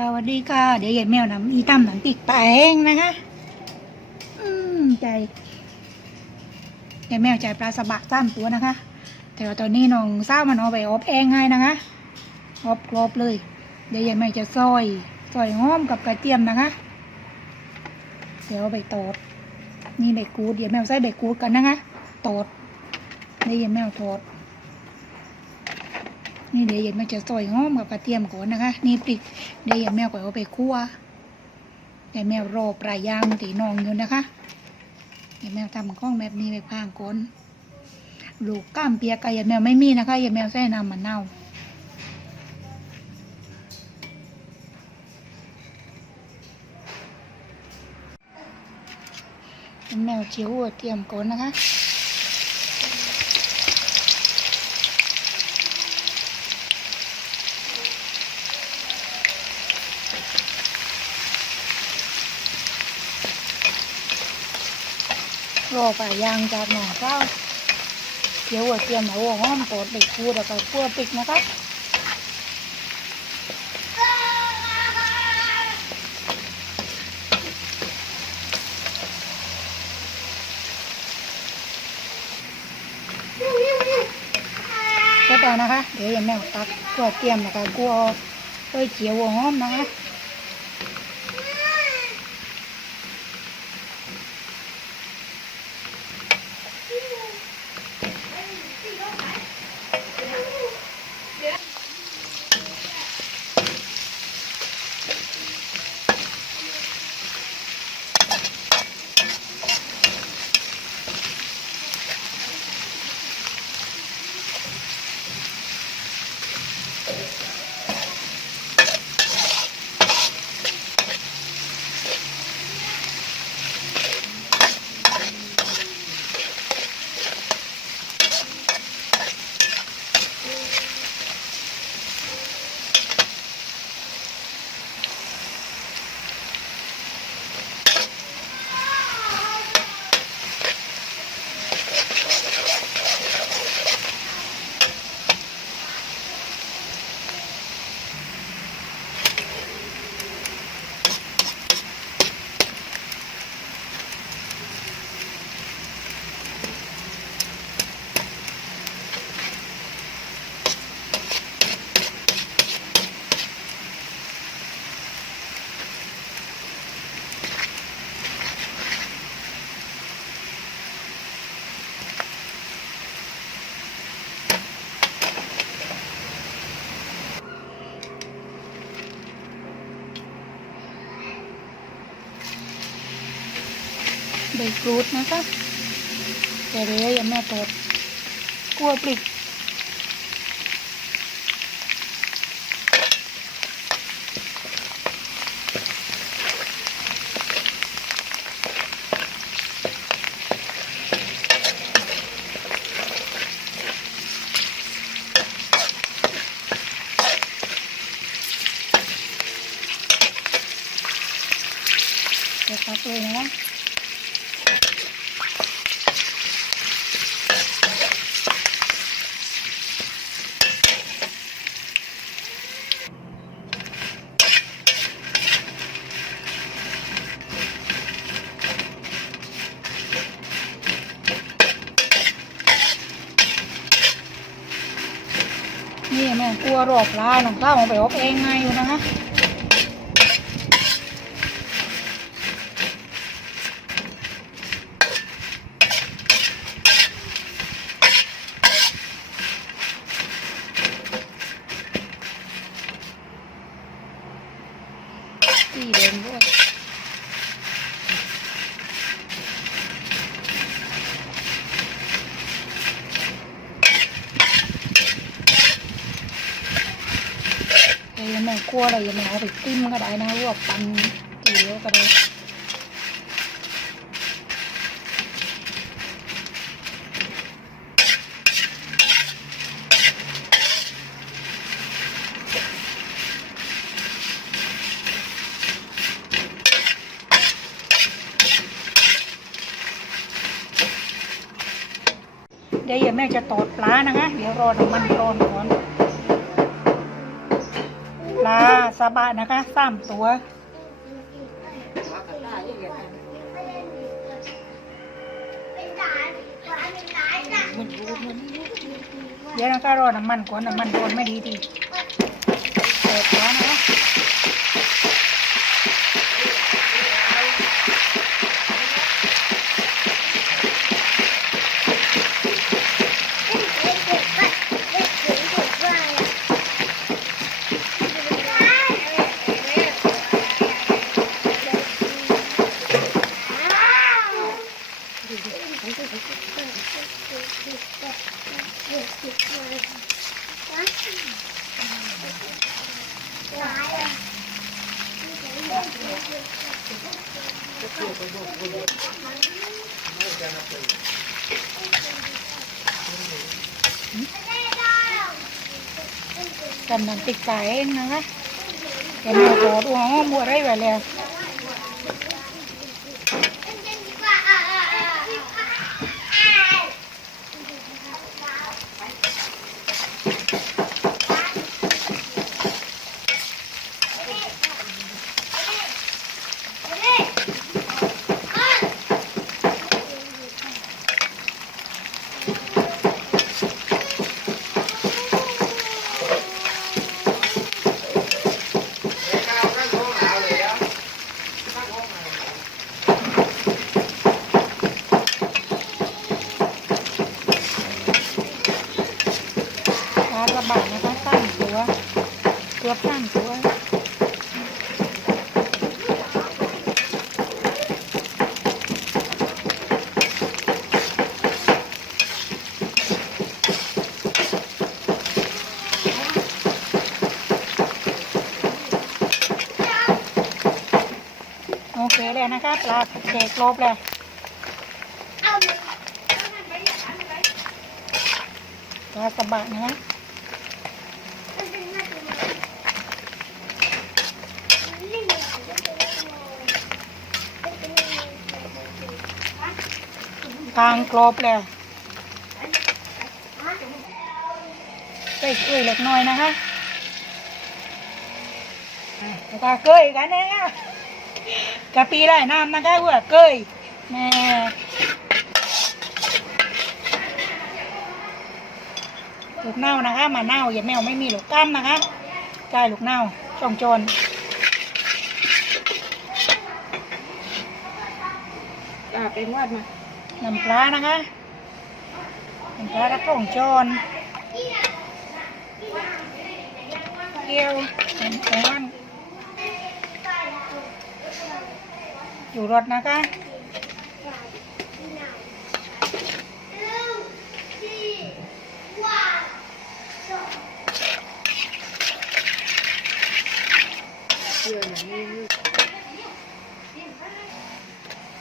สวัสดีค่ะ เดี๋ยวยายแมวนำอีตั้มหนังติกแห้งนะคะ อืมใจยายแมวใจปลาสบะสามตัวนะคะ แต่ว่าตอนนี้น้องเศร้ามันเอาไปอบแองให้นะคะอบกรอบเลย เดี๋ยวยายแมวจะซอยซอยหอมกับกระเทียมนะคะ เดี๋ยวไปตอดนี่ใบกูดเดี๋ยวแมวใส่ใบกูดกันนะคะตอดเดี๋ยวยายแมวทอด นี่เดี๋ยวยันแม่จะซอยหอมกับกระเทียมก่อนนะคะ นี่พริกเดี๋ยวยันแม่ก็เอาไปคั่วยายวแมวรอปลายางตีนองอยู่นะคะยายวแมวทำข้องแบบนี้ไปพางก่อนลูกก้ามเปียกกับยายแมวไม่มีนะคะยายแมวใส่น้ำมะนาวยาแมวเจียวหัวเทียมก่อนนะคะ รอปลายางจากหน่อเจ้าเดี๋ยวหัวเตรียมหัวหอมโปดไปคูดแล้วก็คั่วปิกนะคะก็ต่อนะคะ เดี๋ยวยังแม่ตักคั่วเตรียมแล้วก็คั่วเอ้ยเจียวหัวหอมนะคะ ใบกรูดนะคะแต่เลยยังแม่ตดกลัวปลิกเดี๋ยวตักเลยนะคะ นี่แม่กลัวรอบ ปลาหนองเต้าของไปอบเองไงอยู่นะคะตีเดินด้วยเอ้ยแม่กลัวอะไรยังแม่เอาไปติ้มก็ได้นะรวบปันเดียวก็ได้เดี๋ยวแม่จะตอดปลานะคะ เดี๋ยวรอน้ำมันร้อนก่อน ลลาซาบะนะคะสามตัวเดี๋ยวนะคะรอน้ำมันก่อนน้ำมันร้อนไม่ดีดีเปิดฝานะ กำนันติดใจเองนะคะแกแม่ขอดูห้องบัวได้ไว้แล้วาสะบัดนะคะสามตัวเกือบสามตัวโอเคเลยนะคะปลาเด็กลบเลยปลาสะบัดนะ ทางกรอบเลยใส่เกลือเล็กน้อยนะคะอะแล้วก็เกลือกันนึงอะกะปิไล่น้ำนะคะเพื่อเกลือแม่ลูกเน่านะคะมาเน่าอย่าแมวไม่มีลูกกล้ามนะคะใช่ลูกเน่าช่องโจรอ่าเป็นวาดมา น้ำปลานะคะน้ำปลาและช่องโจรเกี๊ยวน้ำแข็งอยู่รสนะคะ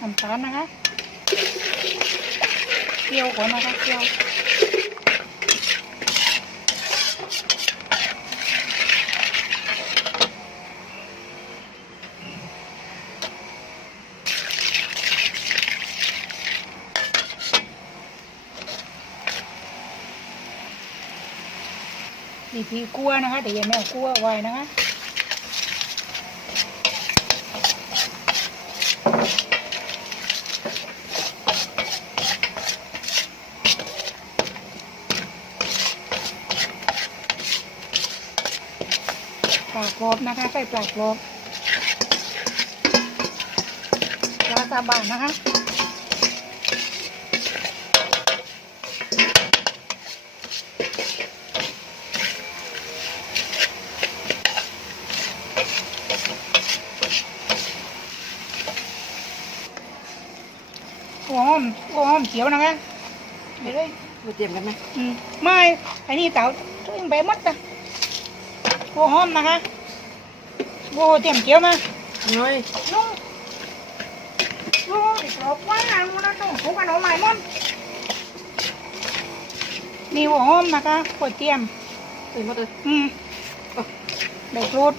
น้ำตาลนะคะ เคี่ยวก่อนนะคะเคี่ยวดีพีกลัวนะคะแต่ยังไม่กลัวไว้นะคะ รอบนะคะใส่ปลากรอบปลาซาบะนะคะหัวหอมหัวหอมเขียวนะคะเดี๋ยวเลยมาเตรียมกันไหมอืมไม่ไอ้นี่เต่าตัวเองไปหมดนะหัวหอมนะคะ โบเตรียมเจียวมาน้อยนุ่งนุ่งติดรอบว่านุ่งนะนุ่งผูกกันเอาใหม่หมดนี่หัวหอมนะคะก๋วยเตี๋ยมเต็มหมดเลยอืมใบกรูด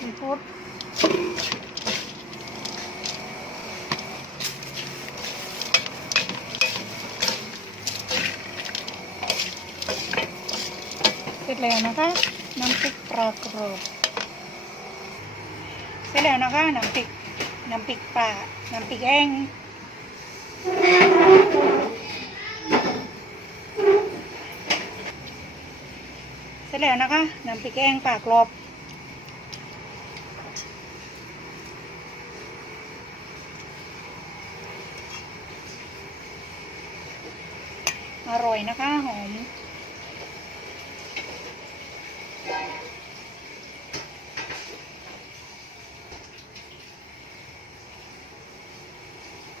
ใบกรูด เสร็จแล้วนะคะน้ำพริกปลากรอบเสร็จแล้วนะคะน้ำพริกน้ำพริกปลาน้ำพริกแห้งเสร็จแล้วนะคะน้ำพริกแห้งปลากรอบอร่อยนะคะหอม